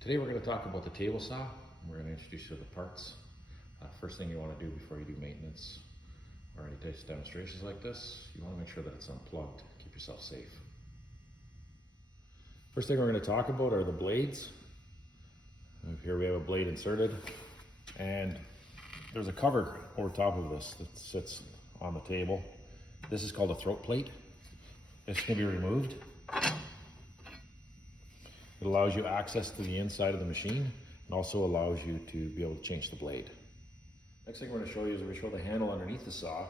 Today we're going to talk about the table saw. We're going to introduce you to the parts. First thing you want to do before you do maintenance or any types of demonstrations like this, you want to make sure that it's unplugged. Keep yourself safe. First thing we're going to talk about are the blades. Here we have a blade inserted, and there's a cover over top of this that sits on the table. This is called a throat plate. This can be removed. It allows you access to the inside of the machine and also allows you to be able to change the blade. Next thing we're going to show you is we show the handle underneath the saw.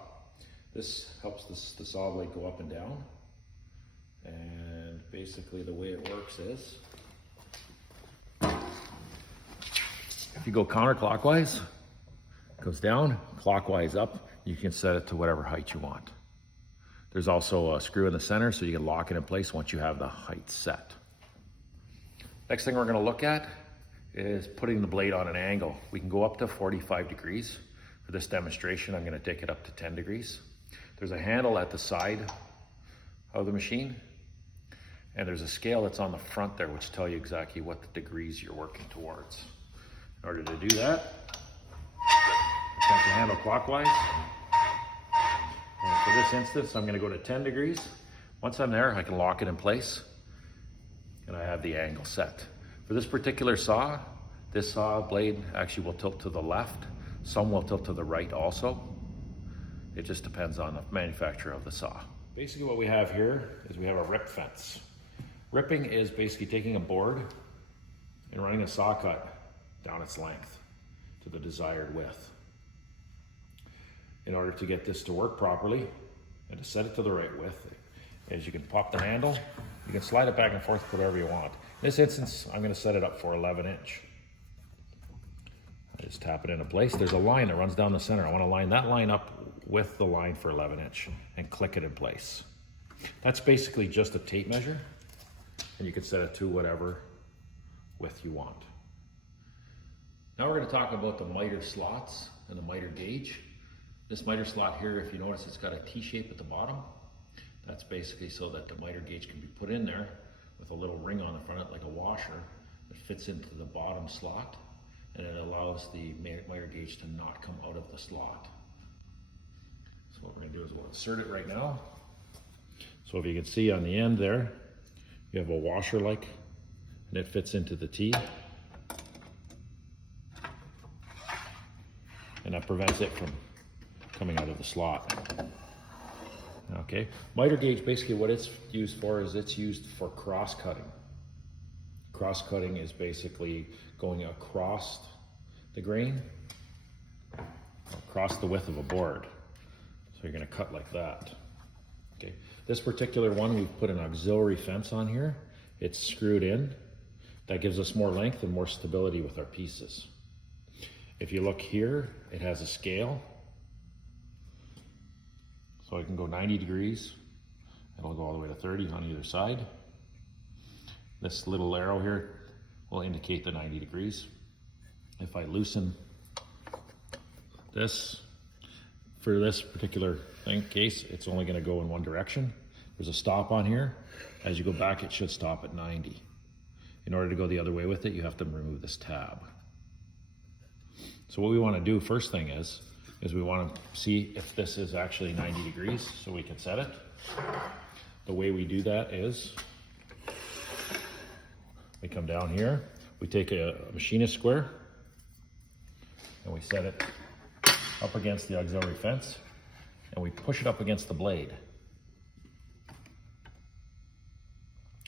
This helps the saw blade go up and down. And basically the way it works is, if you go counterclockwise, it goes down, clockwise up, you can set it to whatever height you want. There's also a screw in the center so you can lock it in place once you have the height set. Next thing we're going to look at is putting the blade on an angle. We can go up to 45 degrees. For this demonstration, I'm going to take it up to 10 degrees. There's a handle at the side of the machine, and there's a scale that's on the front there which tells you exactly what the degrees you're working towards. In order to do that, point the handle clockwise. And for this instance, I'm going to go to 10 degrees. Once I'm there, I can lock it in place, and I have the angle set. For this particular saw, this saw blade actually will tilt to the left. Some will tilt to the right also. It just depends on the manufacturer of the saw. Basically what we have here is we have a rip fence. Ripping is basically taking a board and running a saw cut down its length to the desired width. In order to get this to work properly and to set it to the right width, is you can pop the handle, you can slide it back and forth, whatever you want. In this instance, I'm going to set it up for 11 inch. I just tap it into place. There's a line that runs down the center. I want to line that line up with the line for 11 inch and click it in place. That's basically just a tape measure, and you can set it to whatever width you want. Now we're going to talk about the miter slots and the miter gauge. This miter slot here, if you notice, it's got a T shape at the bottom. That's basically so that the miter gauge can be put in there with a little ring on the front of it, like a washer, that fits into the bottom slot, and it allows the miter gauge to not come out of the slot. So what we're going to do is we'll insert it right now. So if you can see on the end there, you have a washer like, and it fits into the T. And that prevents it from coming out of the slot. Okay, miter gauge, basically what it's used for is it's used for cross cutting. Cross cutting is basically going across the grain, across the width of a board. So you're going to cut like that. Okay, this particular one, we've put an auxiliary fence on here. It's screwed in. That gives us more length and more stability with our pieces. If you look here, it has a scale. So I can go 90 degrees. It'll go all the way to 30 on either side. This little arrow here will indicate the 90 degrees. If I loosen this, for this particular case, it's only going to go in one direction. There's a stop on here. As you go back, it should stop at 90. In order to go the other way with it, you have to remove this tab. So what we want to do first thing is we want to see if this is actually 90 degrees so we can set it. The way we do that is we come down here, we take a machinist square, and we set it up against the auxiliary fence, and we push it up against the blade.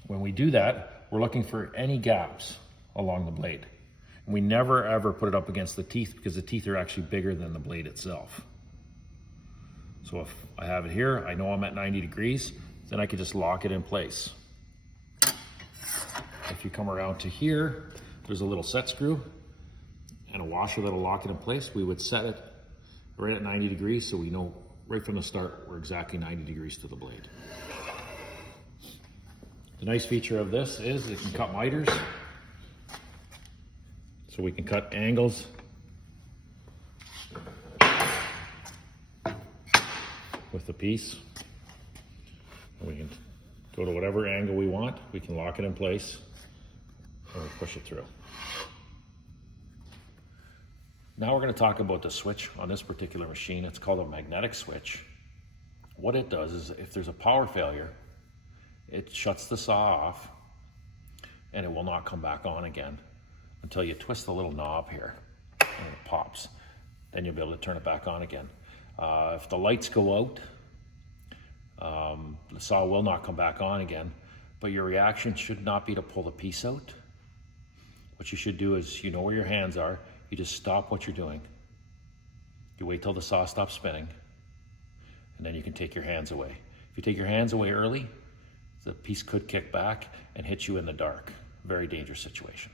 When we do that, we're looking for any gaps along the blade. We never ever put it up against the teeth because the teeth are actually bigger than the blade itself. So if I have it here, I know I'm at 90 degrees, then I can just lock it in place. If you come around to here, there's a little set screw and a washer that'll lock it in place. We would set it right at 90 degrees so we know right from the start we're exactly 90 degrees to the blade. The nice feature of this is it can cut miters. So we can cut angles with the piece. And we can go to whatever angle we want. We can lock it in place and we push it through. Now we're going to talk about the switch on this particular machine. It's called a magnetic switch. What it does is if there's a power failure, it shuts the saw off and it will not come back on again until you twist the little knob here and it pops. Then you'll be able to turn it back on again. If the lights go out, the saw will not come back on again, but your reaction should not be to pull the piece out. What you should do is, you know where your hands are, you just stop what you're doing. You wait till the saw stops spinning, and then you can take your hands away. If you take your hands away early, the piece could kick back and hit you in the dark. Very dangerous situation.